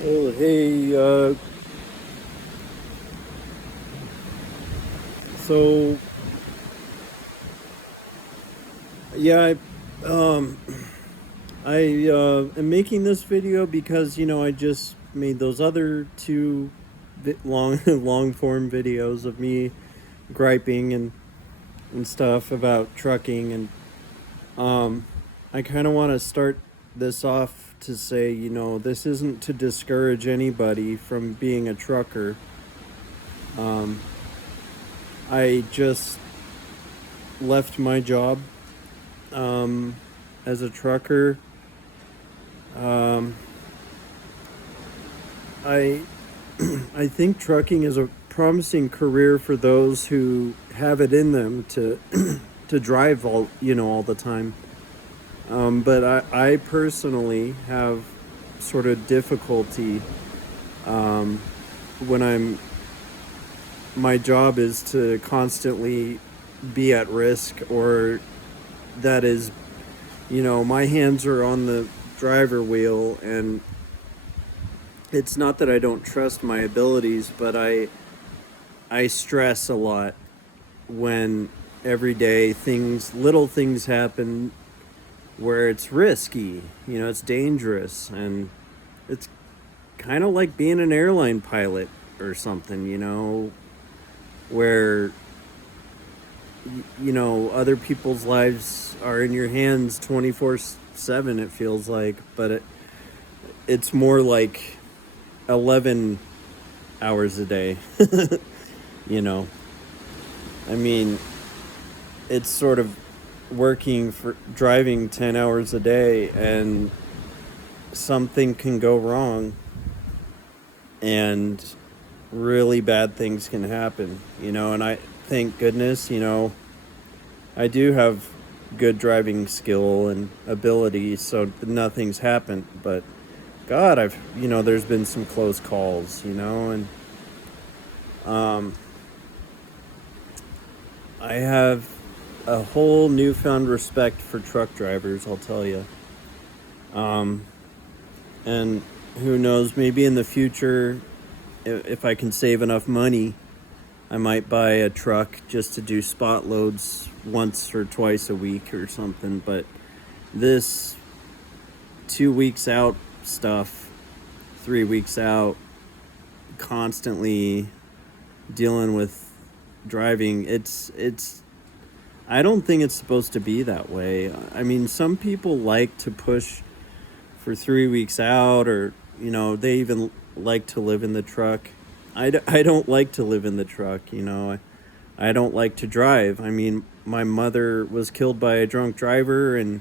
Oh, hey, so yeah, I am making this video because I just made those other two long long form videos of me griping and stuff about trucking, and I kind of want to start this off to say, this isn't to discourage anybody from being a trucker. Um, I just left my job um, as a trucker. Um, I I think trucking is a promising career for those who have it in them to to drive all the time. But I personally have sort of difficulty um, when my job is to constantly be at risk, or that is, my hands are on the driver wheel, and it's not that I don't trust my abilities, but I stress a lot when every day little things happen where it's risky, it's dangerous, and it's kind of like being an airline pilot or something, where other people's lives are in your hands 24/7, it feels like, but it's more like 11 hours a day. you know I mean, it's sort of working for driving 10 hours a day, and something can go wrong and really bad things can happen, and I thank goodness, I do have good driving skill and ability, so nothing's happened. But God, there's been some close calls, and um, I have a whole newfound respect for truck drivers, I'll tell you. Um, and who knows, maybe in the future, if I can save enough money, I might buy a truck just to do spot loads once or twice a week or something. But this 2 weeks out stuff, 3 weeks out, constantly dealing with driving, it's I don't think it's supposed to be that way. I mean, some people like to push for 3 weeks out, or they even like to live in the truck. I don't like to live in the truck. I don't like to drive. I mean, my mother was killed by a drunk driver, and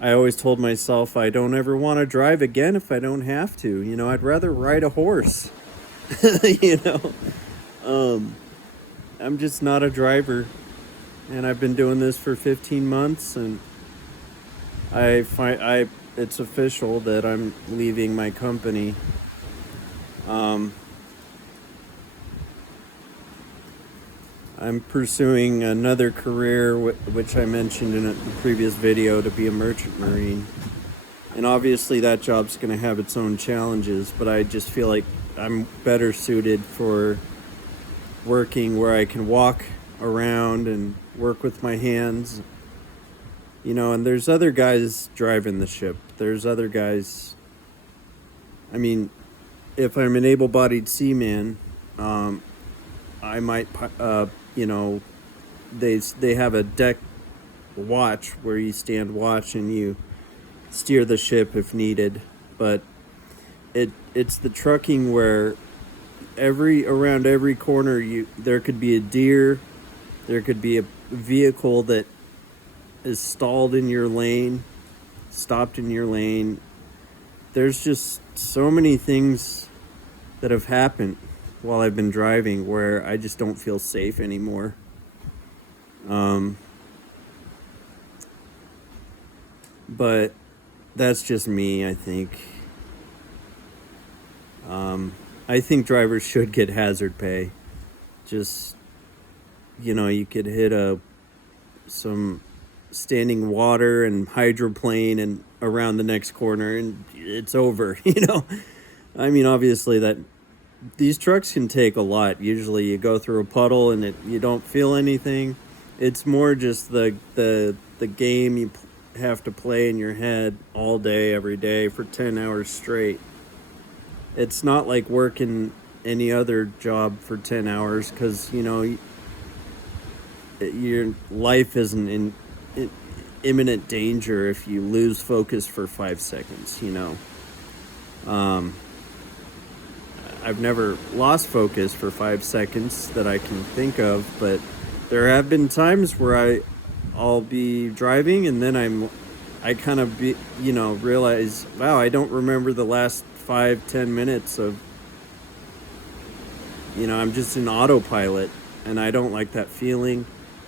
I always told myself I don't ever want to drive again if I don't have to. I'd rather ride a horse. you know, um, I'm just not a driver, and I've been doing this for 15 months, and it's official that I'm leaving my company. Um, I'm pursuing another career, which I mentioned in a previous video, to be a merchant marine. And obviously that job's going to have its own challenges, but I just feel like I'm better suited for working where I can walk around and work with my hands. And there's other guys driving the ship. There's other guys. I mean, if I'm an able-bodied seaman, I might, they have a deck watch where you stand watch and you steer the ship if needed. But it's the trucking where around every corner there could be a deer, there could be a vehicle that is stalled in your lane, stopped in your lane. There's just so many things that have happened while I've been driving where I just don't feel safe anymore. But that's just me, I think. I think drivers should get hazard pay. Just, you could hit some standing water and hydroplane and around the next corner, and it's over. I mean, obviously that these trucks can take a lot. Usually you go through a puddle and you don't feel anything. It's more just the game you have to play in your head all day every day for 10 hours straight. It's not like working any other job for 10 hours cuz your life isn't in imminent danger if you lose focus for 5 seconds. Um I've never lost focus for 5 seconds that I can think of, but there have been times where I'll be driving and then I kind of realize, wow, I don't remember the last 5-10 minutes of, I'm just in autopilot, and I don't like that feeling.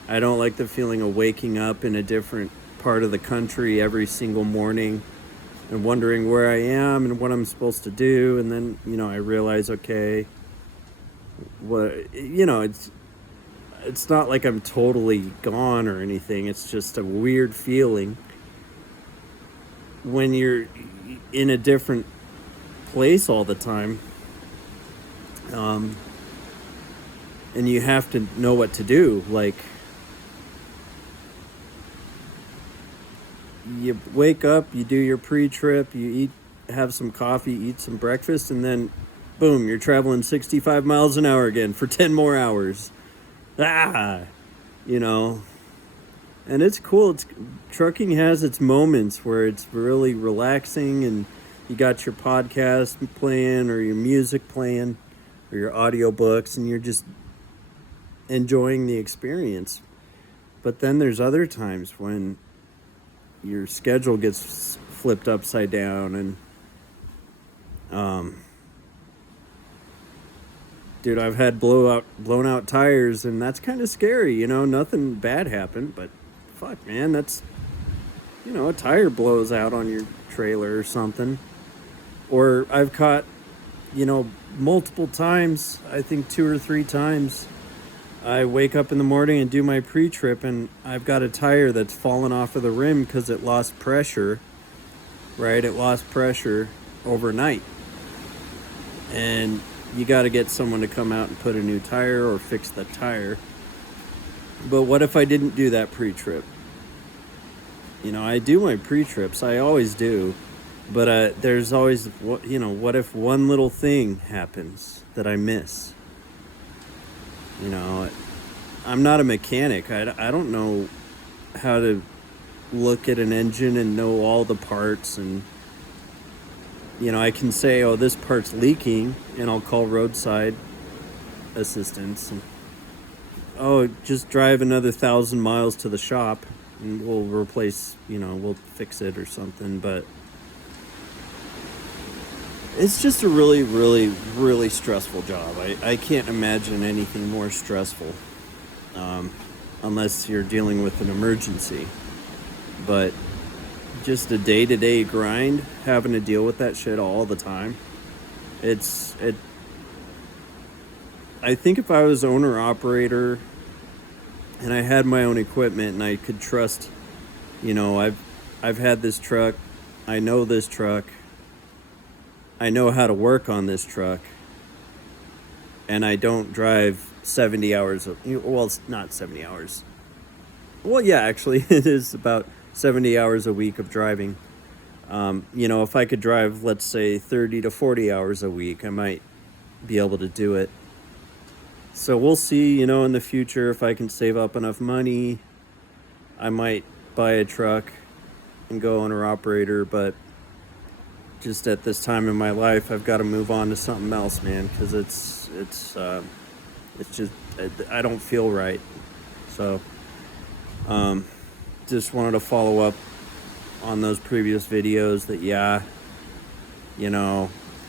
I don't like the feeling of waking up in a different part of the country every single morning and wondering where I am and what I'm supposed to do. And then, I realize, okay, it's not like I'm totally gone or anything. It's just a weird feeling when you're in a different place all the time. And you have to know what to do. Like, you wake up, you do your pre-trip, you have some coffee, eat some breakfast, and then boom, you're traveling 65 miles an hour again for 10 more hours. You know. And it's cool. Trucking has its moments where it's really relaxing and you got your podcast playing or your music playing or your audiobooks and you're just enjoying the experience. But then there's other times when your schedule gets flipped upside down and dude, I've had blown out tires, and that's kind of scary. Nothing bad happened, but fuck, man, that's a tire blows out on your trailer or something. Or I've caught multiple times, I think 2 or 3 times, I wake up in the morning and do my pre-trip, and I've got a tire that's fallen off of the rim because it lost pressure. Right, it lost pressure overnight, and you got to get someone to come out and put a new tire or fix the tire. But what if I didn't do that pre-trip? I do my pre-trips, I always do, but there's always what if one little thing happens that I miss? I'm not a mechanic. I don't know how to look at an engine and know all the parts, and I can say, oh, this part's leaking, and I'll call roadside assistance and, oh, just drive another 1,000 miles to the shop and we'll replace, we'll fix it or something. But it's just a really, really, really stressful job. I can't imagine anything more stressful, unless you're dealing with an emergency. But just a day-to-day grind, having to deal with that shit all the time. I think if I was owner-operator and I had my own equipment and I could trust, I've had this truck, I know this truck, I know how to work on this truck, and I don't drive 70 hours well, it's not 70 hours. Well, yeah, actually, it is about 70 hours a week of driving. If I could drive, let's say, 30 to 40 hours a week, I might be able to do it. So we'll see, in the future, if I can save up enough money, I might buy a truck and go owner-operator, but just at this time in my life, I've got to move on to something else, man, because it's just, I don't feel right. So, just wanted to follow up on those previous videos that,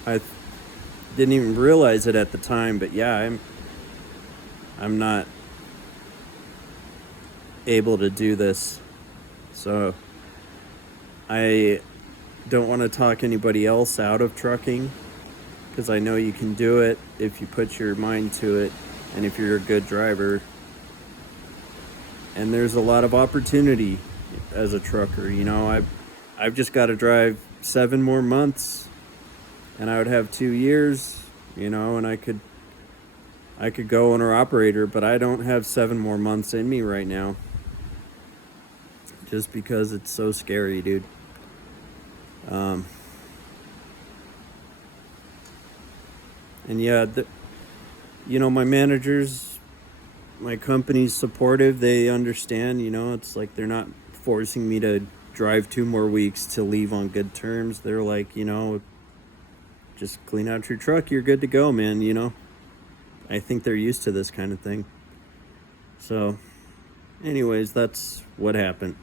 I didn't even realize it at the time, but yeah, I'm not able to do this. So I don't want to talk anybody else out of trucking, because I know you can do it if you put your mind to it and if you're a good driver. And there's a lot of opportunity as a trucker. I've just got to drive 7 more months and I would have 2 years, and I could go owner operator, but I don't have 7 more months in me right now. Just because it's so scary, dude. And yeah, my managers, my company's supportive. They understand, it's like they're not forcing me to drive 2 more weeks to leave on good terms. They're like, just clean out your truck, you're good to go, man. I think they're used to this kind of thing. So anyways, that's what happened.